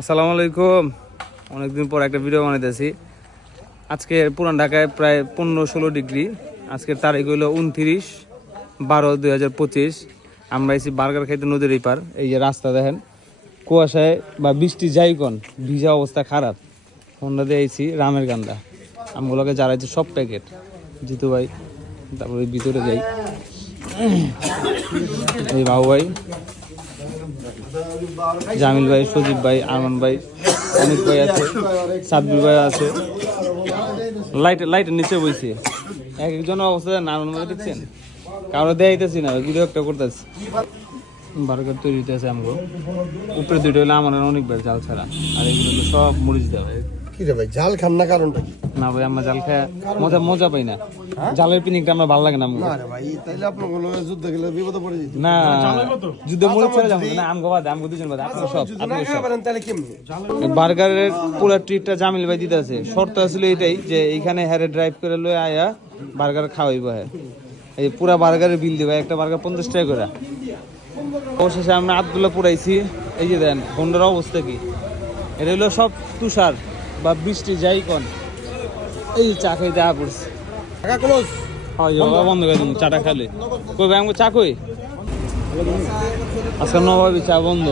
আসসালামু আলাইকুম। অনেকদিন পর একটা ভিডিও বানাইতেছি। আজকে পুরান ঢাকায় প্রায় 15-16 ডিগ্রি। আজকের তারিখ হলো 29/12/2025। আমরা এসেছি বার্গার খাইতে নদীর এই পার। এই যে রাস্তা দেখেন, কুয়াশায় বা বৃষ্টি যাই কোন ভিজা অবস্থা খারাপ। হোন্ডা দিয়ে আইছি রামের গান্দা। আমগুলোকে জ্বালাইছি সব প্যাকেট। জিতু ভাই, তারপরে ভিতরে যাই, এই বাবু ভাই, জামিল ভাই, সজীব ভাই, আরমান ভাই, অমিত ভাই আছে, সাব্বির ভাই আছে। লাইটের নিচে বইছে। এক একজনের অবস্থা নানান ভাই দেখছেন, কারো দেখাইতেছি না, ভিডিও একটা করতেছি। বার্গার তৈরি হইতেছে আমগো। উপরে দুইটা হলে আমার অনেক বার জাল ছাড়া, আর এগুলো হলো সব মরিচ দেওয়া। কি রে ভাই, জাল খান না কারণটা কি? না ভাই, আমরা জাল খায় মজা পাই না। জালের পিনিকটা আমার ভালো লাগে না। না রে ভাই, তাইলে আপনার কোনো যুদ্ধ গেলে বিপদে পড়ে যেত না, যুদ্ধে মরিচ ছাড়া যাবো না। আমগো বাদে, আমগো দুজন বাদে, আপনার সব যদি না খাই পারেন তাহলে কেমনে? বার্গারের পুরো ট্রিটটা জামিল ভাই দিতে আছে। শর্ত ছিল এটাই যে এইখানে হ্যারে ড্রাইভ করে লয়ে আয়া বার্গার খাওয়াইব। হ্যাঁ, এই পুরা বার্গারের বিল দিবা, একটা বার্গার 50 টাকা করে। অবশেষে আমরা আটগুলো পুরাইছি। এই যে দেন হোন্ডার অবস্থা কি। এটা হলো সব তুষার বা বৃষ্টি যাই কোন, এই চা খাইতে পড়ছে। বন্ধ করে দেবো চাটা খালে। কই ভাই, আমাকে চা কই? আজকে নবাবী চা বন্ধ।